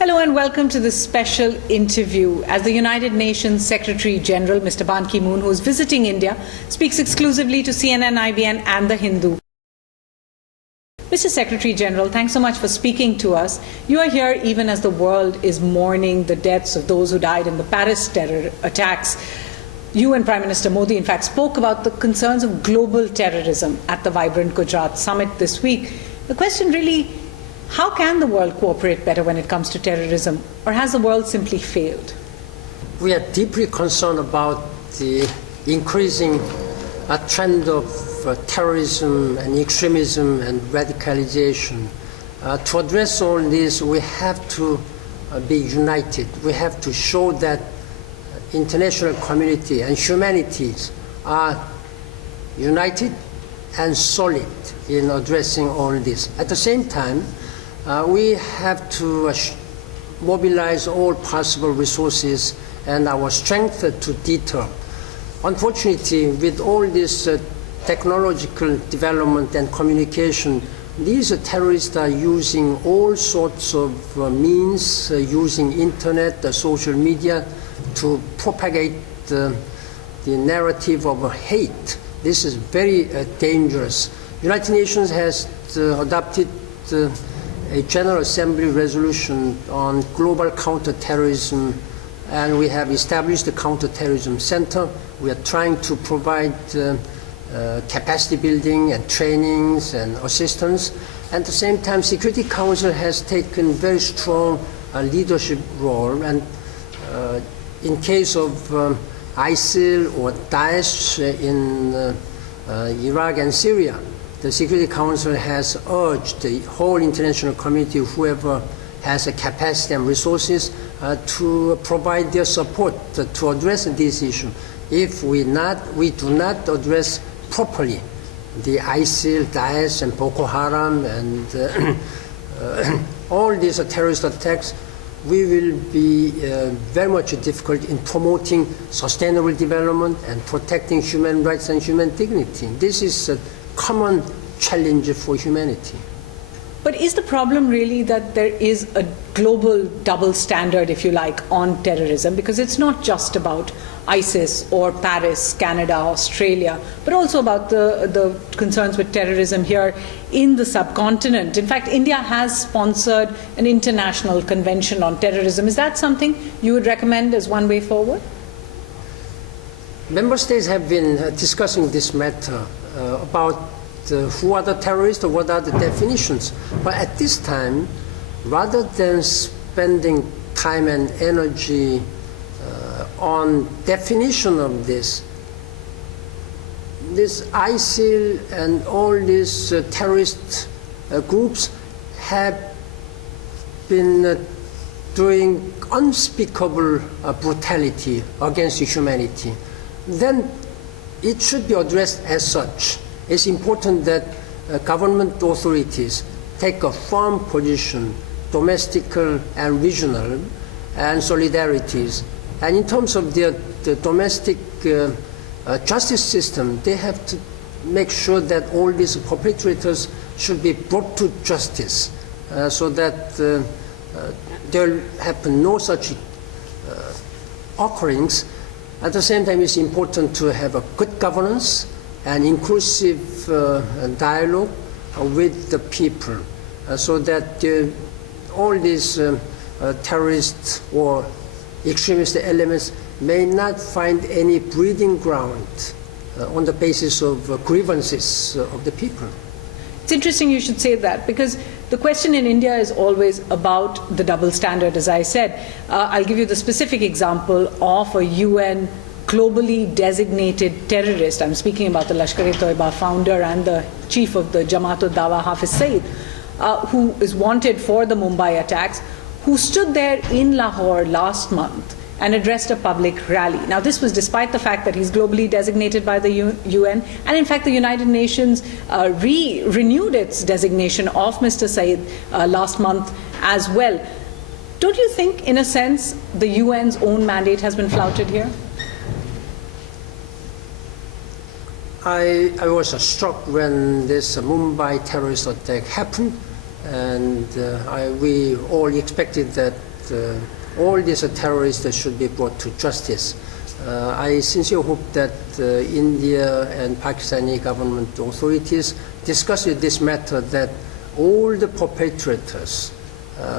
Hello and welcome to this special interview as the United Nations Secretary General, Mr. Ban Ki-moon, who is visiting India, speaks exclusively to CNN-IBN and The Hindu. Mr. Secretary General, thanks so much for speaking to us. You are here even as the world is mourning the deaths of those who died in the Paris terror attacks. You and Prime Minister Modi, in fact, spoke about the concerns of global terrorism at the Vibrant Gujarat Summit this week. The question really, how can the world cooperate better when it comes to terrorism, or has the world simply failed? We are deeply concerned about the increasing trend of terrorism and extremism and radicalization. To address all this, we have to be united. We have to show that international community and humanities are united and solid in addressing all this. At the same time, we have to mobilize all possible resources and our strength to deter. Unfortunately, with all this technological development and communication, these terrorists are using all sorts of means, using internet, social media, to propagate the narrative of hate. This is very dangerous. United Nations has adopted a General Assembly resolution on global counterterrorism, and we have established the Counterterrorism Center. We are trying to provide capacity building and trainings and assistance. At the same time, Security Council has taken very strong leadership role, and in case of ISIL or Daesh in Iraq and Syria, the Security Council has urged the whole international community, whoever has a capacity and resources, to provide their support to address this issue. If we do not address properly the ISIL, Daesh, and Boko Haram, and all these terrorist attacks, we will be very much difficult in promoting sustainable development and protecting human rights and human dignity. This is a common challenge for humanity. But is the problem really that there is a global double standard, if you like, on terrorism? Because it's not just about ISIS or Paris, Canada, Australia, but also about the concerns with terrorism here in the subcontinent. In fact, India has sponsored an international convention on terrorism. Is that something you would recommend as one way forward? Member states have been discussing this matter about who are the terrorists, or what are the definitions. But at this time, rather than spending time and energy on definition of this ISIL and all these terrorist groups have been doing unspeakable brutality against humanity. Then it should be addressed as such. It's important that government authorities take a firm position, domestical and regional, and solidarities. And in terms of the domestic justice system, they have to make sure that all these perpetrators should be brought to justice, so that there will happen no such occurrence. At the same time, it's important to have a good governance and inclusive dialogue with the people, so that all these terrorist or extremist elements may not find any breeding ground on the basis of grievances of the people. It's interesting you should say that, because the question in India is always about the double standard, as I said. I'll give you the specific example of a UN globally designated terrorist. I'm speaking about the Lashkar-e-Toiba founder and the chief of the Jamaat-ud-Dawa, Hafiz Saeed, who is wanted for the Mumbai attacks, who stood there in Lahore last month and addressed a public rally. Now, this was despite the fact that he's globally designated by the UN, and in fact the United Nations renewed its designation of Mr. Saeed last month as well. Don't you think, in a sense, the UN's own mandate has been flouted here? I was struck when this Mumbai terrorist attack happened, and we all expected that all these terrorists should be brought to justice. I sincerely hope that India and Pakistani government authorities discuss this matter, that all the perpetrators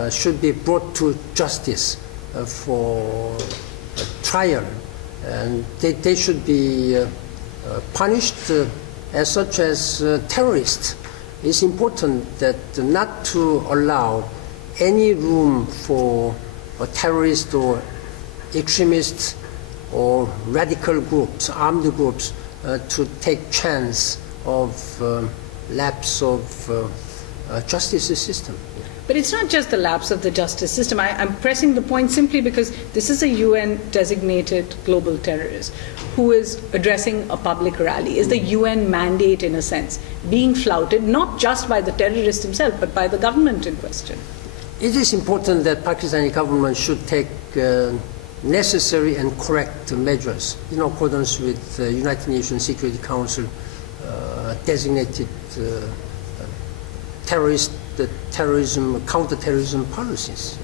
should be brought to justice for trial, and they should be punished as such as terrorists. It's important that not to allow any room for terrorists or extremists or radical groups, armed groups, to take chance of lapse of justice system. But it's not just the lapse of the justice system. I'm pressing the point simply because this is a UN designated global terrorist who is addressing a public rally. Is the UN mandate, in a sense, being flouted not just by the terrorist himself but by the government in question? It is important that Pakistani government should take necessary and correct measures in accordance with the United Nations Security Council designated terrorism, counterterrorism policies.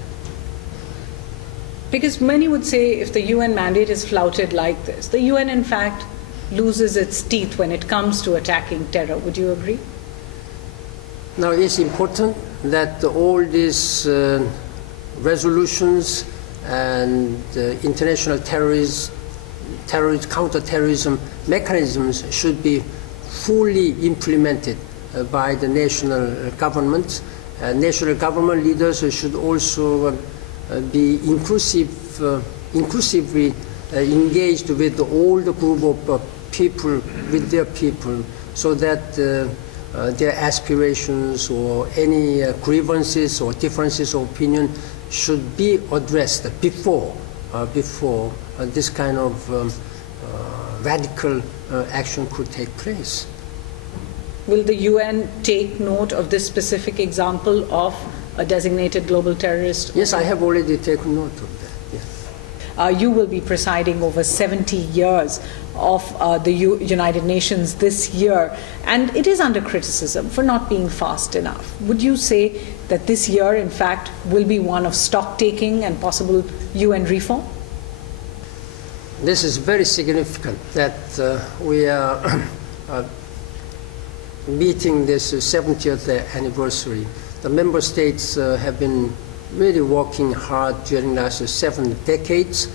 Because many would say if the UN mandate is flouted like this, the UN in fact loses its teeth when it comes to attacking terror. Would you agree? Now it's important that all these resolutions and international counterterrorism mechanisms should be fully implemented by the national governments. National government leaders should also be inclusively engaged with all the group of people, with their people, so that their aspirations or any grievances or differences of opinion should be addressed before this kind of radical action could take place. Will the UN take note of this specific example of a designated global terrorist? Yes, I have already taken note of that. Yes. You will be presiding over 70 years of the United Nations this year, and it is under criticism for not being fast enough. Would you say that this year, in fact, will be one of stock-taking and possible UN reform? This is very significant that we are meeting this 70th anniversary. The member states have been really working hard during the last 7 decades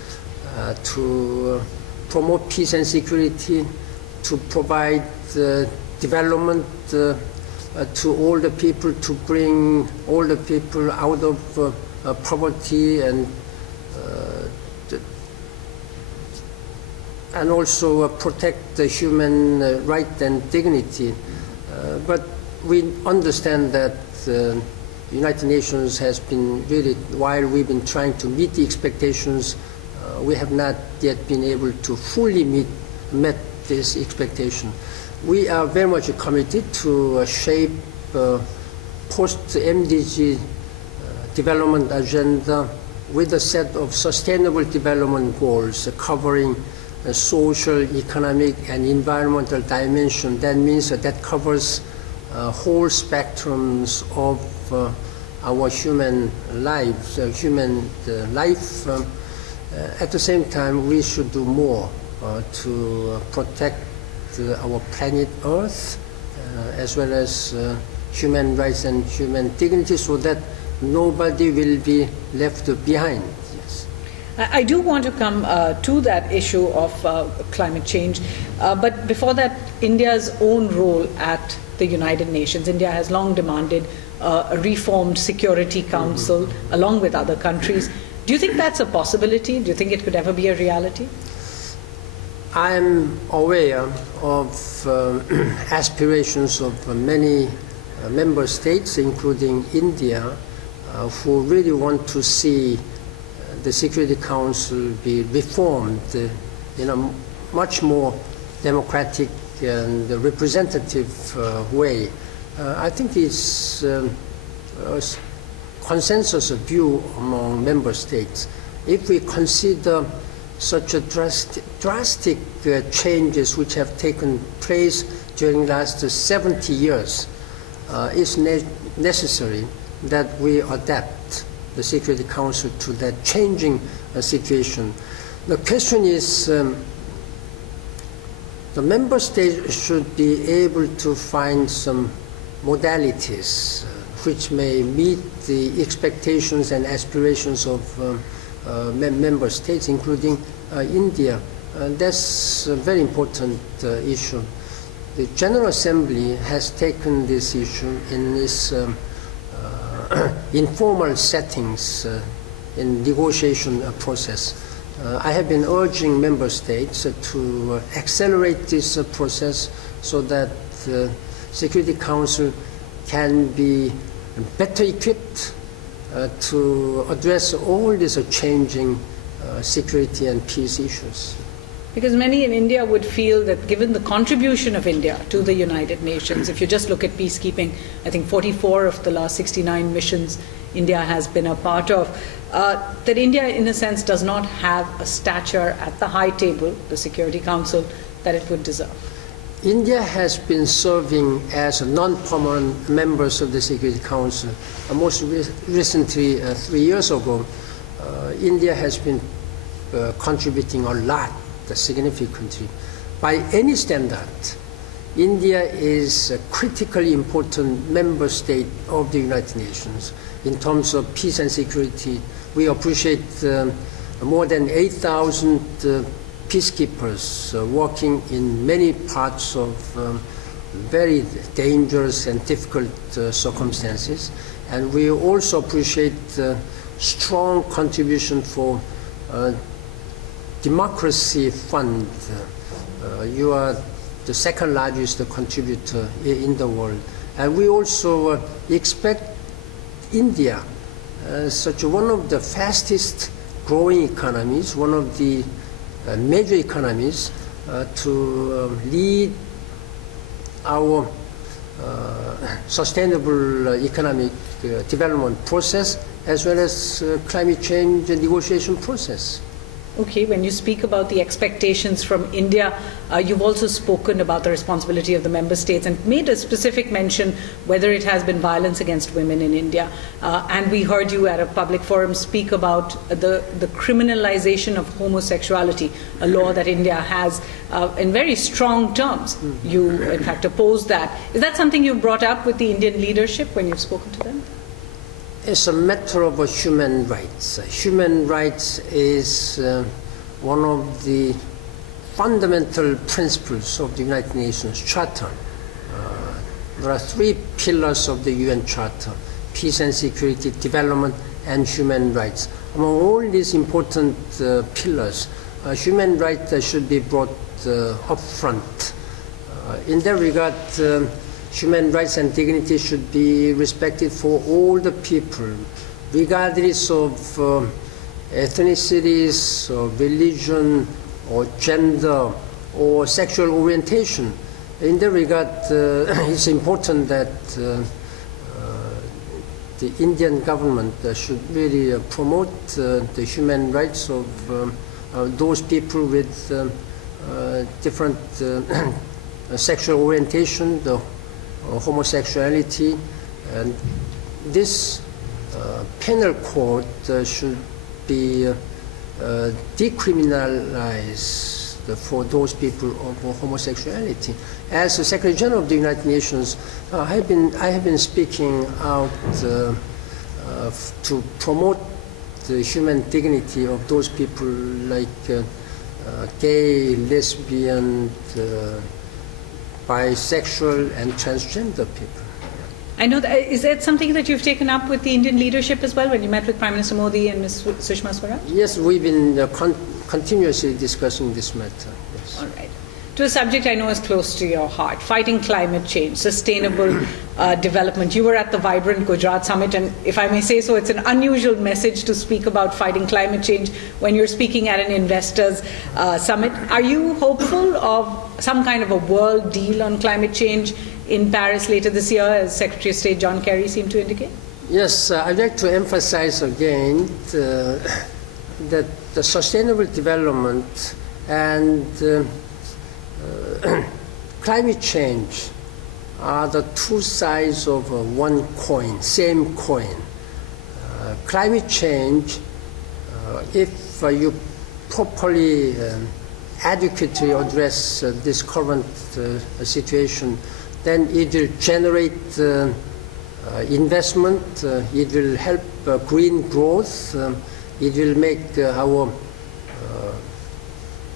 to promote peace and security, to provide development to all the people, to bring all the people out of poverty and also protect the human right and dignity. But we understand that the United Nations has been really, while we've been trying to meet the expectations, we have not yet been able to fully met this expectation. We are very much committed to shape post-MDG development agenda with a set of sustainable development goals covering social, economic, and environmental dimension. That means that covers whole spectrums of our human lives, life. At the same time, we should do more to protect our planet Earth, as well as human rights and human dignity, so that nobody will be left behind. Yes. I do want to come to that issue of climate change, but before that, India's own role at the United Nations. India has long demanded a reformed Security Council along with other countries. Do you think that's a possibility? Do you think it could ever be a reality? I'm aware of aspirations of many member states, including India, who really want to see the Security Council be reformed in a much more democratic and representative way. I think it's a consensus of view among member states. If we consider such a drastic changes which have taken place during the last 70 years, it's necessary that we adapt the Security Council to that changing situation. The question is, the member states should be able to find some modalities which may meet the expectations and aspirations of member states, including India. That's a very important issue. The General Assembly has taken this issue in its informal settings in negotiation process. I have been urging member states to accelerate this process so that the Security Council can be better equipped to address all these changing security and peace issues. Because many in India would feel that given the contribution of India to the United Nations, if you just look at peacekeeping, I think 44 of the last 69 missions India has been a part of, that India, in a sense, does not have a stature at the high table, the Security Council, that it would deserve. India has been serving as a non-permanent members of the Security Council. Most recently, 3 years ago, India has been contributing a lot, significantly. By any standard, India is a critically important member state of the United Nations. In terms of peace and security, we appreciate more than 8,000 peacekeepers working in many parts of very dangerous and difficult circumstances. And we also appreciate strong contribution for Democracy Fund. You are the second largest contributor in the world. And we also expect India, such one of the fastest growing economies, one of the major economies, to lead our sustainable economic development process as well as climate change negotiation process. Okay, when you speak about the expectations from India, you've also spoken about the responsibility of the member states and made a specific mention whether it has been violence against women in India. And we heard you at a public forum speak about the criminalization of homosexuality, a law that India has in very strong terms. You, in fact, oppose that. Is that something you've brought up with the Indian leadership when you've spoken to them? It's a matter of human rights. Human rights is one of the fundamental principles of the United Nations Charter. There are 3 pillars of the UN Charter: peace and security, development, and human rights. Among all these important pillars, human rights should be brought up front. In that regard, human rights and dignity should be respected for all the people, regardless of ethnicities, or religion, or gender, or sexual orientation. In that regard, it's important that the Indian government should really promote the human rights of those people with different sexual orientation, the homosexuality, and this penal code should be decriminalized for those people of homosexuality. As the Secretary General of the United Nations, I have been speaking out to promote the human dignity of those people like gay, lesbian, bisexual, and transgender people. I know that. Is that something that you've taken up with the Indian leadership as well when you met with Prime Minister Modi and Ms. Sushma Swaraj? Yes, we've been continuously discussing this matter. Yes. All right. To a subject I know is close to your heart, fighting climate change, sustainable development. You were at the Vibrant Gujarat Summit, and if I may say so, it's an unusual message to speak about fighting climate change when you're speaking at an investors summit. Are you hopeful of some kind of a world deal on climate change in Paris later this year, as Secretary of State John Kerry seemed to indicate? Yes, I'd like to emphasize again that the sustainable development and climate change are the two sides of one coin, same coin. Climate change, if you properly, adequately address this current situation, then it will generate investment, it will help green growth, it will make our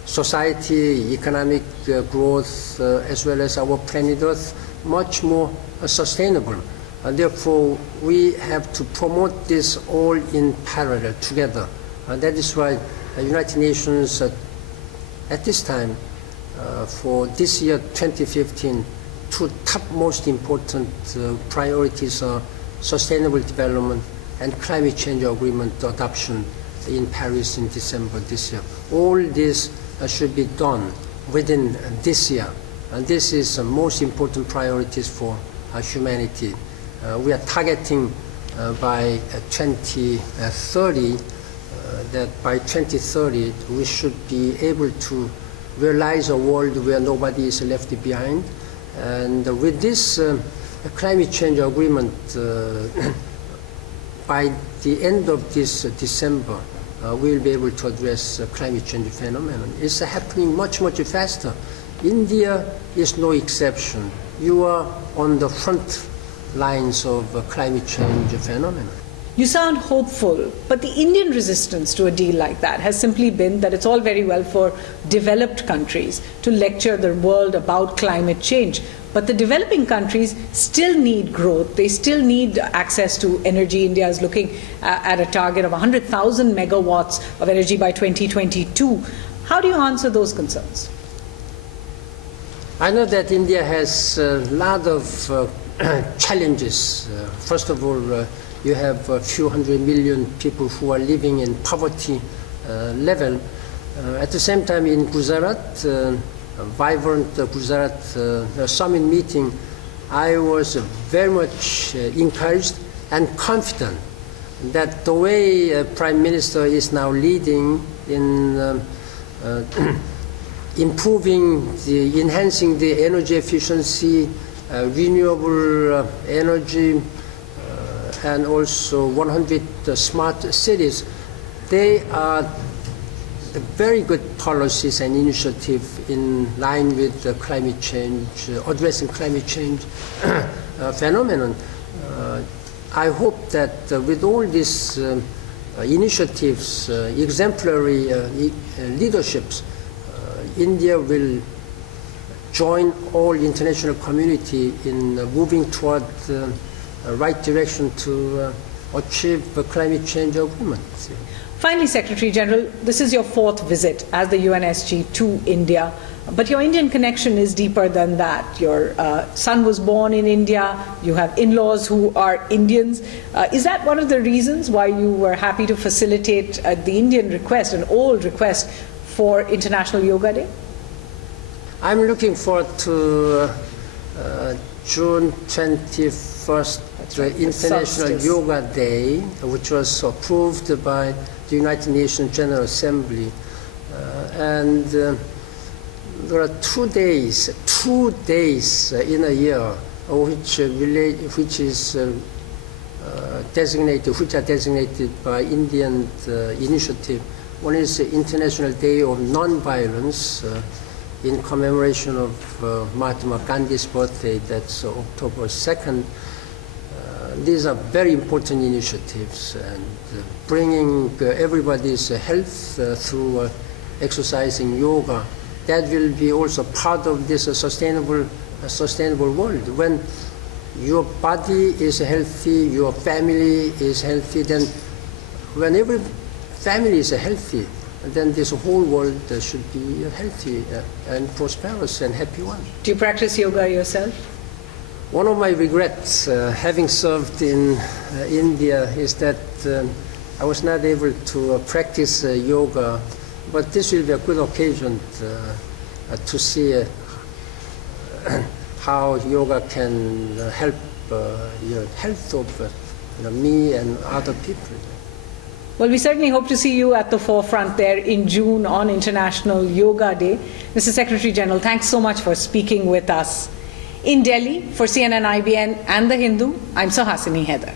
society, economic growth, as well as our planet Earth much more sustainable. Therefore, we have to promote this all in parallel together. That is why the United Nations at this time, for this year 2015, two top most important priorities are sustainable development and climate change agreement adoption in Paris in December this year. All this should be done within this year. And this is the most important priorities for humanity. We are targeting by 2030 that by 2030 we should be able to realize a world where nobody is left behind. And with this climate change agreement, by the end of this December, we'll be able to address climate change phenomenon. It's happening much, much faster. India is no exception. You are on the front lines of climate change phenomenon. You sound hopeful, but the Indian resistance to a deal like that has simply been that it's all very well for developed countries to lecture the world about climate change. But the developing countries still need growth. They still need access to energy. India is looking at a target of 100,000 megawatts of energy by 2022. How do you answer those concerns? I know that India has a lot of challenges. First of all, you have a few 100 million people who are living in poverty level. At the same time, in Gujarat, vibrant Gujarat summit meeting, I was very much encouraged and confident that the way Prime Minister is now leading in enhancing the energy efficiency, renewable energy, and also 100 smart cities, they are very good policies and initiatives in line with the climate change, addressing climate change phenomenon. I hope that with all these initiatives, exemplary leaderships, India will join all international community in moving toward the right direction to achieve a climate change agreement. Finally, Secretary General, this is your fourth visit as the UNSG to India, but your Indian connection is deeper than that. Your son was born in India, you have in-laws who are Indians. Is that one of the reasons why you were happy to facilitate the Indian request, an old request, for International Yoga Day? I'm looking forward to June 21st, the International Yoga Day, which was approved by the United Nations General Assembly. And there are 2 days in a year which are designated by Indian initiative. One is the International Day of Non-Violence in commemoration of Mahatma Gandhi's birthday, that's October 2nd. These are very important initiatives, and bringing everybody's health through exercising yoga, that will be also part of this sustainable world. When your body is healthy, your family is healthy, then when every family is healthy, then this whole world should be healthy and prosperous and happy one. Do you practice yoga yourself? One of my regrets, having served in India, is that I was not able to practice yoga, but this will be a good occasion to see how yoga can help health of me and other people. Well, we certainly hope to see you at the forefront there in June on International Yoga Day. Mr. Secretary General, thanks so much for speaking with us. In Delhi, for CNN-IBN and The Hindu, I'm Suhasini Haidar.